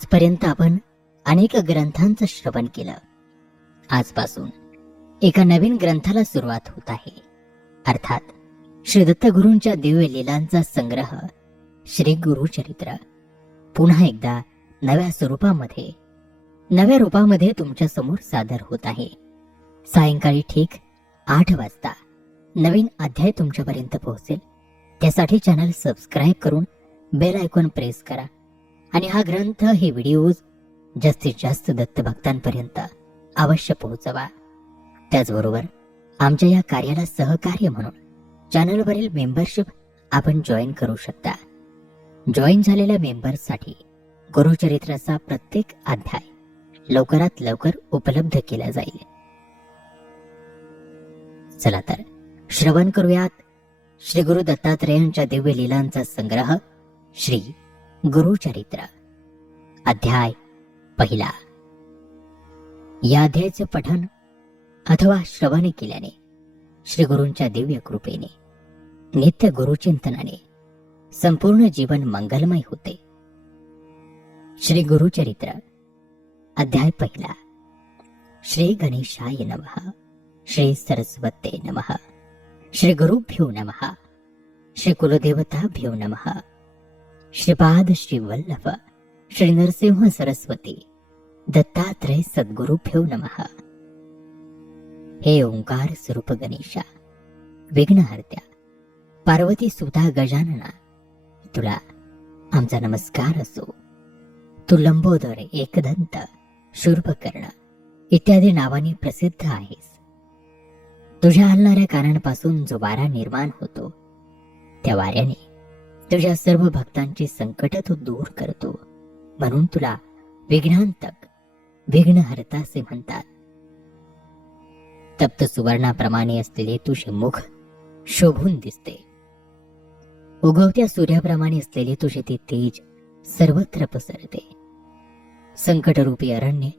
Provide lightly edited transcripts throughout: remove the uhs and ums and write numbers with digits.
आजपर्यंत आपण अनेक ग्रंथांचं श्रवण केलं. आजपासून एका नवीन ग्रंथाला सुरुवात होत आहे. अर्थात श्री दत्तगुरूंच्या दिव्य लीलांचा संग्रह श्री गुरुचरित्र पुन्हा एकदा नव्या स्वरूपामध्ये, नव्या रूपामध्ये तुमच्या समोर सादर होत आहे. सायंकाळी ठीक 8 वाजता नवीन अध्याय तुमच्यापर्यंत पोहोचेल. त्यासाठी चॅनल सबस्क्राईब करून बेल आयकॉन प्रेस करा आणि हा ग्रंथ, हे व्हिडिओज जास्तीत जास्त दत्तभक्तांपर्यंत अवश्य पोहोचवा. त्याचबरोबर आमच्या या कार्याला सहकार्य म्हणून चॅनलवरील मेंबरशिप आपण जॉईन करू शकता. जॉईन झालेल्या मेंबर्ससाठी गुरुचरित्राचा प्रत्येक अध्याय लवकरात लवकर उपलब्ध केला जाईल. चला तर श्रवण करूयात श्री गुरु दत्तात्रेयांच्या दिव्य लीलांचा संग्रह श्री गुरुचरित्र, अध्याय 1. या अध्यायाचे पठन अथवा श्रवण केल्याने श्री गुरूंच्या दिव्य कृपेने, नित्य गुरुचिंतनाने संपूर्ण जीवन मंगलमय होते. श्री गुरुचरित्र, अध्याय 1. श्री गणेशाय नमः, श्री सरस्वते नमः, श्री गुरुभ्यो नमः, श्री कुलदेवताभ्यो नमः, श्रीपाद श्री वल्लभ श्री नरसिंह सरस्वती दत्तात्रय सद्गुरुभ्यो नमः. हे ओंकार स्वरूप गणेशा, विघ्नहर्त्या, पार्वती सुता गजानना, तुला आमचा नमस्कार असो. तू लंबोदर, एकदंत, शूर्पकर्ण इत्यादी नावाने प्रसिद्ध आहेस. तुझ्या हलणाऱ्या कानांपासून जो वारा निर्माण होतो, त्या वाऱ्याने तुझ्या सर्व भक्तांची संकट तू दूर करतो. म्हणून तुला विघ्नांतक, विघ्नहर्ता असे म्हणतात. तप्त सुवर्णाप्रमाणे असलेले तुझे मुख शोभून दिसते. उगवत्या सूर्याप्रमाणे असलेले तुझे ते तेज सर्वत्र पसरते. संकटरूपी अरण्य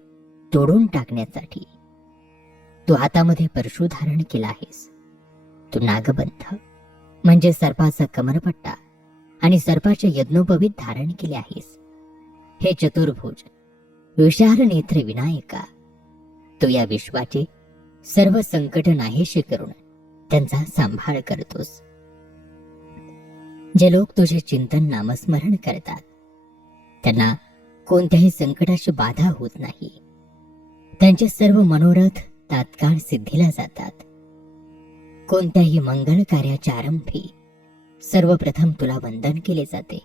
तोडून टाकण्यासाठी तू हातामध्ये परशु धारण केला आहेस. तू नागबंध म्हणजे सर्पाचा कमरपट्टा आणि सर्पाचे यज्ञोपवीत धारण केले आहेस. हे चतुर्भुज, विशाल नेत्र विनायका, तू या विश्वाचे सर्व संकट नाहीसे करून त्यांचा सांभाळ करतोस. जे लोक तुझे चिंतन नामस्मरण करतात त्यांना कोणत्याही संकटाची बाधा होत नाही. त्यांचे सर्व मनोरथ तात्काळ सिद्धीला जातात. कोणत्याही मंगल कार्याच्या आरंभी सर्वप्रथम तुला वंदन केले जाते.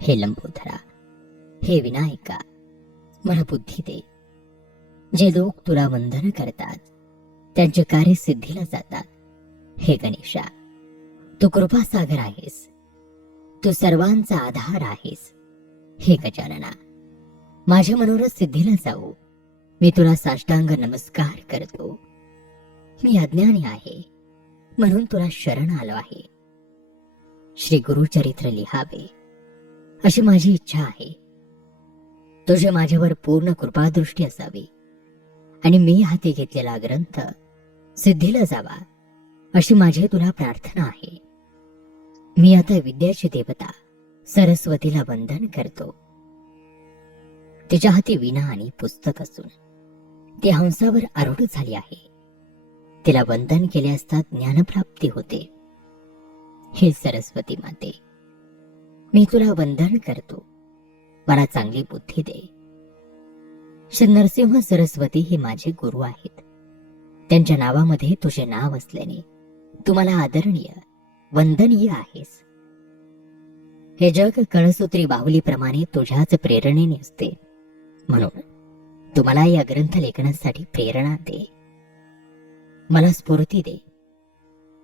हे लंबोदरा, हे विनायका, मला बुद्धी दे. जे लोक तुला वंदन करतात त्यांचे कार्य सिद्धीला जातात. हे गणेशा, तू कृपासागर आहेस. तू सर्वांचा आधार आहेस. हे गजानना, माझे मनोरथ सिद्धीला जाऊ मी तुला साष्टांग नमस्कार करतो. मी अज्ञानी आहे म्हणून तुला शरण आलो आहे. श्री गुरुचरित्र लिहावे अशी माझी इच्छा आहे. तुझे माझ्यावर पूर्ण कृपादृष्टी असावी आणि मी हाती घेतलेला ग्रंथ सिद्धीला जावा अशी माझी तुला प्रार्थना आहे. मी आता विद्याची देवता सरस्वतीला वंदन करतो. तिच्या हाती वीणा आणि पुस्तक असून ती हंसावर आरूढ झाली आहे. तिला वंदन केले असता ज्ञानप्राप्ती होते. हे सरस्वती माते, मी तुला वंदन करतो. मला चांगली बुद्धी दे. श्री नरसिंह सरस्वती हे माझे गुरु आहेत. त्यांच्या नावामध्ये तुझे नाव असल्याने तू मला आदरणीय, वंदनीय आहेस. हे जग कळसूत्री बाहुलीप्रमाणे तुझ्याच प्रेरणेने असते. म्हणून तू मला या ग्रंथ लेखनासाठी प्रेरणा दे. मला स्फूर्ती दे.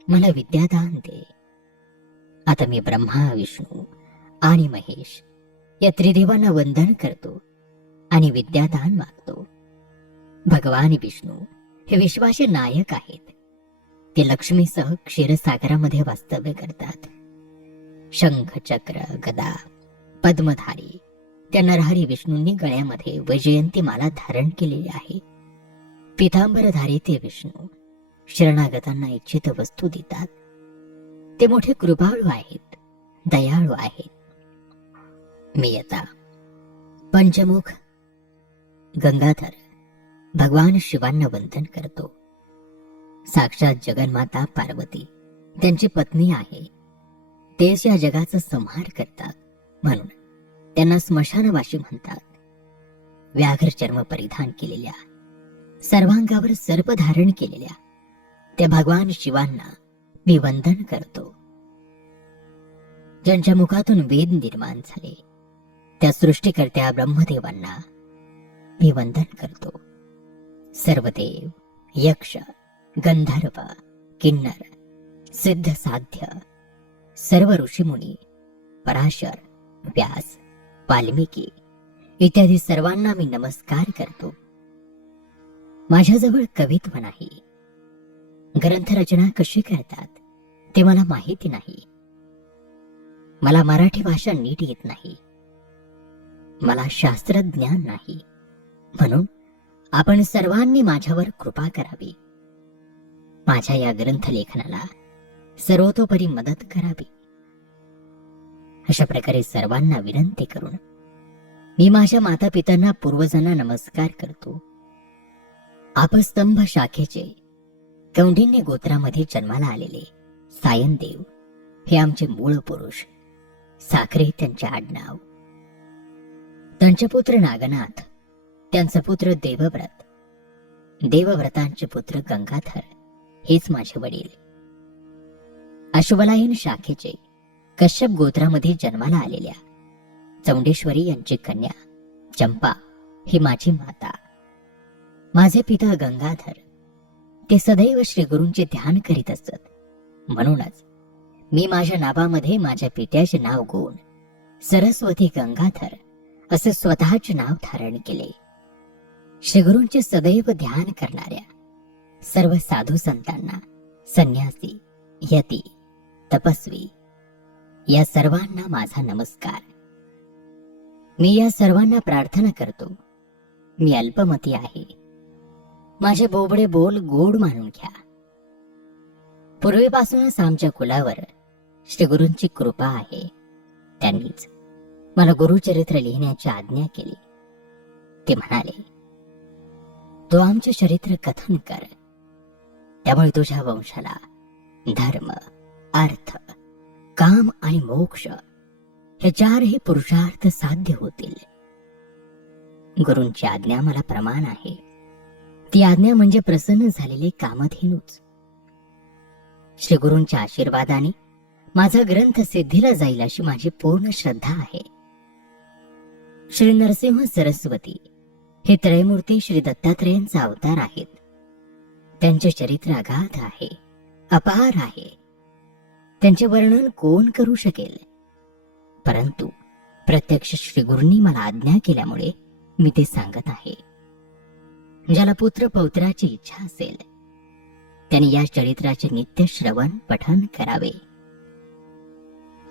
मला विद्यादान दे. आता मी ब्रह्मा, विष्णू आणि महेश या त्रिदेवांना वंदन करतो आणि विद्यादान मागतो. भगवान विष्णू हे विश्वाचे नायक आहेत. ते लक्ष्मीसह क्षीरसागरामध्ये वास्तव्य करतात. शंख, चक्र, गदा, पद्मधारी त्या नरहरी विष्णूंनी गळ्यामध्ये वैजयंती माला धारण केलेली आहे. पितांबरधारी ते विष्णू शरणागतांना इच्छित वस्तू देतात. ते मोठे कृपाळू आहेत, दयाळू आहेत. मी आता पंचमुख गंगाधर भगवान शिवांना वंदन करतो. साक्षात जगन्माता पार्वती त्यांची पत्नी आहे. तेच या जगाचा संहार करतात, म्हणून त्यांना स्मशानवासी म्हणतात. व्याघ्र चर्म परिधान केलेल्या, सर्वांगावर सर्प धारण केलेल्या त्या भगवान शिवांना मी वंदन करतो. ज्यांच्या मुखातून वेद निर्माण झाले त्या सृष्टीकर्त्या ब्रह्मदेवांना मी वंदन करतो. सर्व देव, यक्ष, गंधर्व, किन्नर, सिद्ध साध्य, सर्व ऋषीमुनी, पराशर, व्यास, वाल्मिकी इत्यादी सर्वांना मी नमस्कार करतो. माझ्याजवळ कवित्व नाही. ग्रंथरचना कशी करतात ते मला माहिती नाही. मला मराठी भाषा नीट येत नाही. मला शास्त्रज्ञान नाही. म्हणून आपण सर्वांनी माझ्यावर कृपा करावी. माझ्या या ग्रंथलेखनाला सर्वतोपरी मदत करावी. अशा प्रकारे सर्वांना विनंती करून मी माझ्या मातापित्यांना, पूर्वजांना नमस्कार करतो. आपस्तंभ शाखेचे कौंडिन्य गोत्रामध्ये जन्माला आलेले सायनदेव हे आमचे मूळ पुरुष. साखरे त्यांचे आडनाव. त्यांचे पुत्र नागनाथ, त्यांचा पुत्र देवव्रत, देवव्रतांचे पुत्र गंगाधर हेच माझे वडील. अश्वलायन शाखेचे कश्यप गोत्रामध्ये जन्माला आलेल्या चौंडेश्वरी यांची कन्या चंपा ही माझी माता. माझे पिता गंगाधर ते सदैव श्रीगुरूंचे ध्यान करीत असत. म्हणूनच मी माझ्या नावामध्ये माझ्या पित्याचे नाव घेऊन सरस्वती गंगाधर असे स्वतःचे नाव धारण केले. श्रीगुरूंचे सदैव ध्यान करणाऱ्या सर्व साधू संतांना, संन्यासी, यती, तपस्वी या सर्वांना माझा नमस्कार. मी या सर्वांना प्रार्थना करतो. मी अल्पमती आहे. माझे बोबडे बोल गोड मानून घ्या. पूर्वीपासूनच आमच्या कुलावर श्रीगुरूंची कृपा आहे. त्यांनीच मला गुरुचरित्र लिहिण्याची आज्ञा केली. ते म्हणाले, तो आमचे चरित्र कथन कर. त्यामुळे तुझ्या वंशाला धर्म, अर्थ, काम आणि मोक्ष हे चारही पुरुषार्थ साध्य होतील. गुरूंची आज्ञा मला प्रमाण आहे. ती आज्ञा म्हणजे प्रसन्न झालेले कामधेनूच. श्री गुरूंच्या आशीर्वादाने माझा ग्रंथ सिद्धीला जाईल अशी माझी पूर्ण श्रद्धा आहे. श्री नरसिंह सरस्वती हे त्रयमूर्ती श्री दत्तात्रेयांचा अवतार आहेत. त्यांचे चरित्र अगाध आहे, अपार आहे. त्यांचे वर्णन कोण करू शकेल? परंतु प्रत्यक्ष श्रीगुरूंनी मला आज्ञा केल्यामुळे मी ते सांगत आहे. ज्याला पुत्र पौत्राची इच्छा असेल त्याने या चरित्राचे नित्य श्रवण पठन करावे.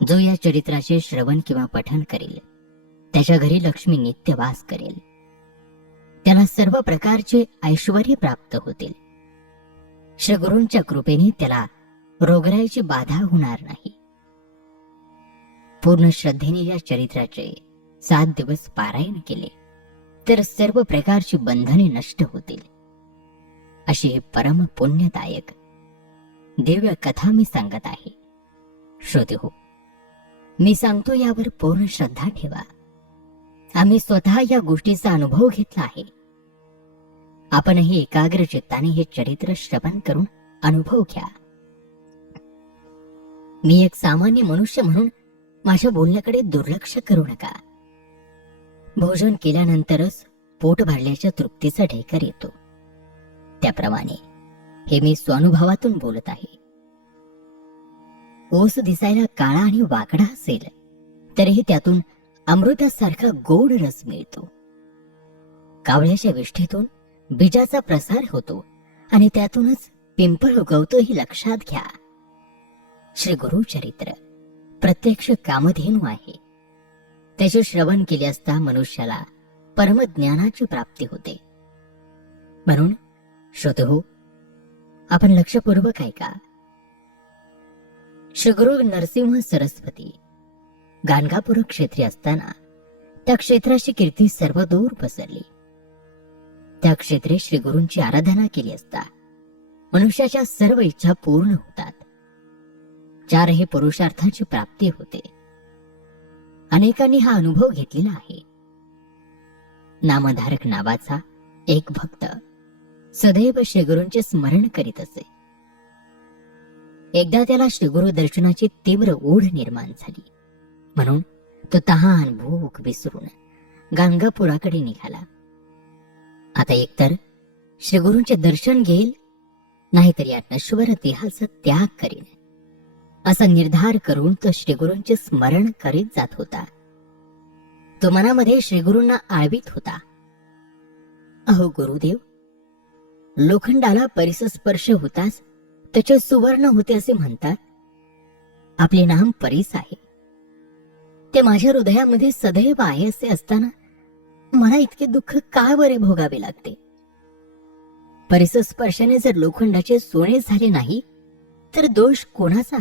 जो या चरित्राचे श्रवण किंवा पठन करेल त्याच्या घरी लक्ष्मी नित्य वास करेल. त्याला सर्व प्रकारचे ऐश्वर्य प्राप्त होतील. श्रीगुरूंच्या कृपेने त्याला रोगराईची बाधा होणार नाही. पूर्ण श्रद्धेने या चरित्राचे 7 दिवस पारायण केले तर सर्व प्रकारची बंधने नष्ट होतील. अशी हे परम पुण्यदायक दिव्य कथा मी सांगत आहे. श्रोते हो, मी सांगतो यावर पूर्ण श्रद्धा ठेवा. आम्ही स्वतः या गोष्टीचा अनुभव घेतला आहे. आपणही एकाग्र चित्ताने हे चरित्र श्रवण करून अनुभव घ्या. मी एक सामान्य मनुष्य म्हणून माझ्या बोलण्याकडे दुर्लक्ष करू नका. भोजन केल्यानंतरच पोट भरल्याच्या तृप्तीचा ढेकर येतो. त्याप्रमाणे हे मी स्वानुभवातून बोलत आहे. ओस दिसायला काळा आणि वाकडा असेल तरीही त्यातून अमृतासारखा गोड रस मिळतो. कावळ्याच्या विष्ठेतून बीजाचा प्रसार होतो आणि त्यातूनच पिंपळ उगवतो हे लक्षात घ्या. श्री गुरु चरित्र प्रत्यक्ष कामधेनू आहे. त्याचे श्रवण केले असता मनुष्याला परमज्ञानाची प्राप्ती होते. म्हणून श्रोते हो, आपण लक्षपूर्वक ऐका. श्री गुरु नरसिंह सरस्वती गाणगापूर क्षेत्री असताना त्या क्षेत्राची कीर्ती सर्वदूर पसरली. त्या क्षेत्रे श्रीगुरूंची आराधना केली असता मनुष्याच्या सर्व इच्छा पूर्ण होतात. चारही पुरुषार्थाची प्राप्ती होते. अनेकांनी हा अनुभव घेतलेला आहे. नामधारक नावाचा एक भक्त सदैव श्रीगुरूंचे स्मरण करीत असे. एकदा त्याला श्रीगुरु दर्शनाची तीव्र ओढ निर्माण झाली, म्हणून तो तहान भूक विसरून गाणगापुराकडे निघाला. आता एकतर श्रीगुरूंचे दर्शन घेईल, नाहीतर या नश्वर देहाचा त्याग करीन, असा निर्धार करून तो श्रीगुरूंचे स्मरण करीत जात होता. तो मनामध्ये श्रीगुरूंना आळवीत होता. अहो गुरुदेव, लोखंडाला परिसस्पर्श होताच त्याचे सुवर्ण होते असे म्हणतात. आपले नाम परीस आहे, ते माझ्या हृदयामध्ये सदैव आहे असे असताना मला इतके दुःख का बरे भोगावे लागते? परिसस्पर्शाने जर लोखंडाचे सोने झाले नाही तर दोष कोणाचा?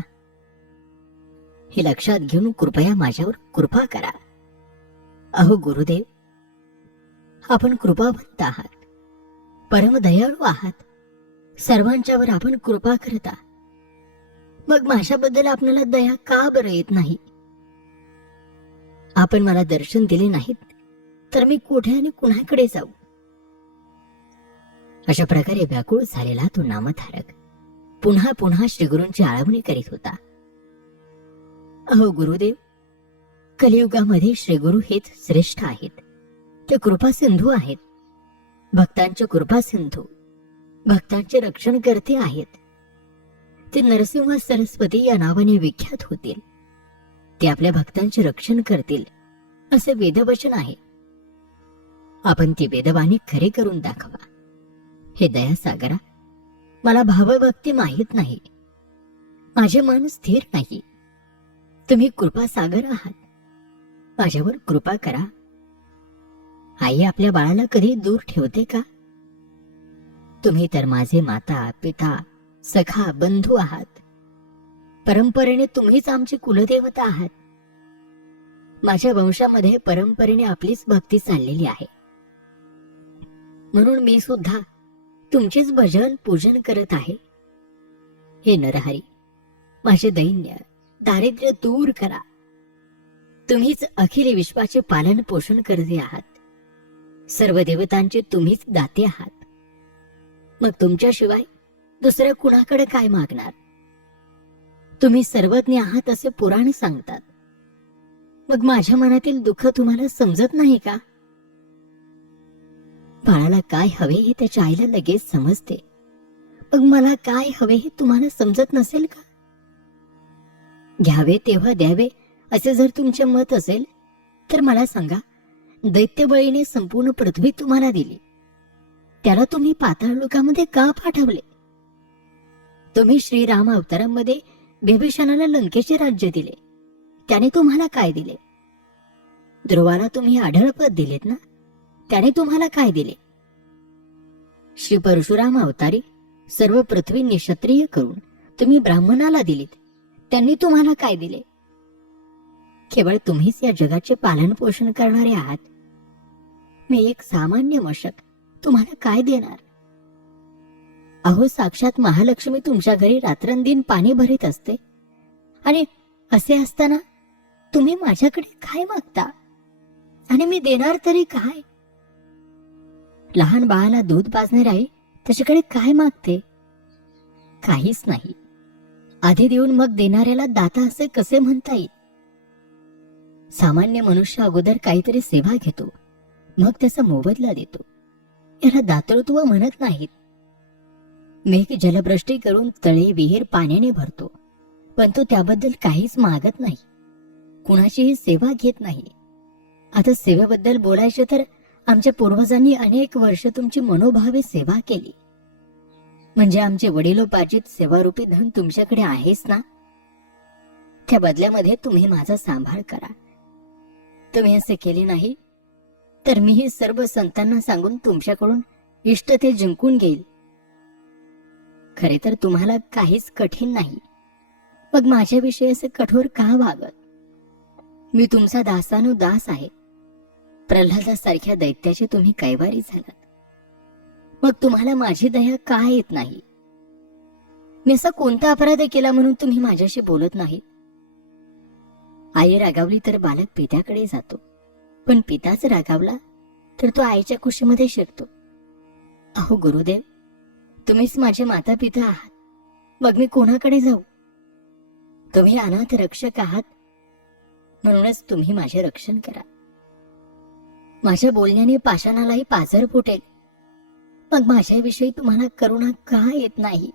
हे लक्षात घेऊन कृपया माझ्यावर कृपा करा. अहो गुरुदेव, आपण कृपावंत आहात, परमदयाळू आहात. सर्वांच्यावर आपण कृपा करता, मग माझ्याबद्दल आपल्याला दया का बरं येत नाही? आपण मला दर्शन दिले नाहीत तर मी कुठे आणि कुणाकडे जाऊ? अशा प्रकारे व्याकुळ झालेला तो नामधारक पुन्हा पुन्हा श्रीगुरूंची आळवणी करीत होता. अहो गुरुदेव, कलियुगामध्ये श्रीगुरु हेच श्रेष्ठ आहेत. ते कृपा सिंधू आहेत, भक्तांचे कृपा सिंधू, भक्तांचे रक्षण करते आहेत. ते नरसिंह सरस्वती या नावाने विख्यात होतील. ते आपल्या भक्तांचे रक्षण करतील असे वेदवचन आहे. आपण ती वेदवाणी खरी करून दाखवा. हे दयासागरा, मला भावभक्ती माहीत नाही, माझे मन स्थिर नाही. तुम्ही कृपासागर आहात, माझ्यावर कृपा करा. आई आपल्या बाळाला कधी दूर ठेवते का? तुम्ही तर माझे माता पिता सखा बंधू आहात. परंपरेने तुम्हीच आमची कुलदेवता आहात. माझ्या वंशामध्ये परंपरेने आपलीच भक्ती चाललेली आहे, म्हणून मी सुद्धा तुमचेच भजन पूजन करत आहे. हे नरहरी, माझे दैन्य दारिद्र्य दूर करा. तुम्हीच अखिल विश्वाचे पालन पोषण करते आहात. सर्व देवतांचे तुम्हीच दाते आहात. मग तुमच्याशिवाय दुसऱ्या कुणाकडे काय मागणार? तुम्ही सर्वज्ञ आहात असे पुराण सांगतात. मग माझ्या मनातील दुःख तुम्हाला समजत नाही का? बाळाला काय हवे हे त्याच्या आईला लगेच समजते, मग मला काय हवे हे तुम्हाला समजत नसेल का? घ्यावे तेव्हा द्यावे असे जर तुमचे मत असेल तर मला सांगा, दैत्यबळीने संपूर्ण पृथ्वी तुम्हाला दिली, त्याला तुम्ही पाताळ लोकामध्ये का पाठवले? तुम्ही श्रीराम अवतारामध्ये बिभीषणाला लंकेचे राज्य दिले, त्याने तुम्हाला काय दिले? ध्रुवाला तुम्ही आढळपद दिलेत ना, त्याने तुम्हाला काय दिले? श्री परशुराम अवतारी सर्व पृथ्वी निक्षत्रिय करून तुम्ही ब्राह्मणाला दिलीत, त्यांनी तुम्हाला काय दिले? केवळ तुम्हीच या जगाचे पालन पोषण करणारे आहात. मी एक सामान्य मशक तुम्हाला काय देणार? अहो, साक्षात महालक्ष्मी तुमच्या घरी रात्रंदिन पाणी भरीत असते, आणि असे असताना तुम्ही माझ्याकडे काय मागता? आणि मी देणार तरी काय? लहान बाळाला दूध पाजणार आहे, त्याच्याकडे काय मागते? काहीच नाही. आधी देऊन मग देणाऱ्याला दाता असे कसे म्हणता येईल? सामान्य मनुष्य अगोदर काहीतरी सेवा घेतो, मग त्याचा मोबदला देतो. याला दातृत्व म्हणत नाहीत. मेघ जलवृष्टी करून तळे विहीर पाण्याने भरतो, पण तो त्याबद्दल काहीच मागत नाही, कुणाचीही सेवा घेत नाही. आता सेवेबद्दल बोलायचे तर आमच्या पूर्वजांनी अनेक वर्ष तुमची मनोभावे सेवा केली, म्हणजे आमचे वडिलोपार्जित सेवारूपी धन तुमच्याकडे आहेच ना. त्या बदल्यामध्ये तुम्ही माझा सांभाळ करा. तुम्ही असे केले नाही तर मीही सर्व संतांना सांगून तुमच्याकडून इष्ट ते जिंकून घेईल. खरे तर तुम्हाला काहीच कठीण नाही, मग माझ्याविषयी असे कठोर का वागत? मी तुमचा दासानुदास आहे, प्रल्हादासारख्या दैत्याचे तुम्ही कैवारी झालात, मग तुम्हाला माझी दया का येत नाही? मी असा कोणता अपराध केला म्हणून तुम्ही माझ्याशी बोलत नाही? आई रागावली तर बालक पित्याकडे जातो, पण पिताच रागावला तर तो आईच्या कुशीमध्ये शिरतो. अहो गुरुदेव, तुम्हीच माझे माता पिता आहात, मग मी कोणाकडे जाऊ? तुम्ही अनाथ रक्षक आहात, म्हणूनच तुम्ही माझे रक्षण करा. माझ्या बोलण्याने पाषाणालाही पाझर फुटेल, मग माझ्याविषयी तुम्हाला करुणा का येत नाही?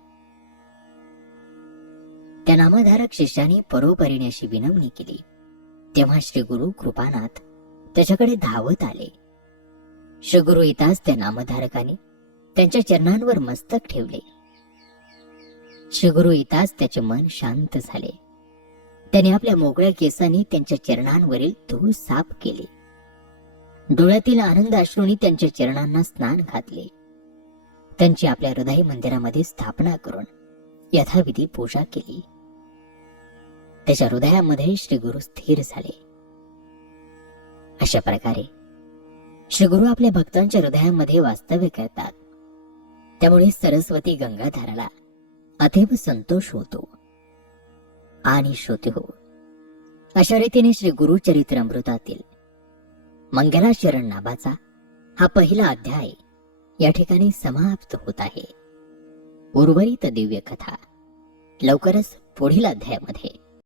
त्या नामधारक शिष्याने परोपरीने अशी विनवणी केली. तेव्हा श्री गुरु कृपानाथ त्याच्याकडे धावत आले. श्री गुरु येताच त्या नामधारकाने त्यांच्या चरणांवर मस्तक ठेवले. श्री गुरु येताच त्याचे मन शांत झाले. त्याने आपल्या मोकळ्या केसांनी त्यांच्या चरणांवरील धूळ साफ केली. डोळ्यातील आनंद अश्रूंनी त्यांच्या चरणांना स्नान घातले. त्यांची आपल्या हृदय मंदिरामध्ये स्थापना करून यथाविधी पूजा केली. त्याच्या हृदयामध्ये श्री गुरु स्थिर झाले. अशा प्रकारे श्री गुरु आपल्या भक्तांच्या हृदयामध्ये वास्तव्य करतात. त्यामुळे सरस्वती गंगाधराला अतीव संतोष होतो आणि श्रोते हो, अशा रीतीने श्री गुरु चरित्रामृतातील मंगलाचरण नावाचा हा पहिला अध्याय या ठिकाणी समाप्त होत आहे. उर्वरित दिव्य कथा लवकरच पुढील अध्यायामध्ये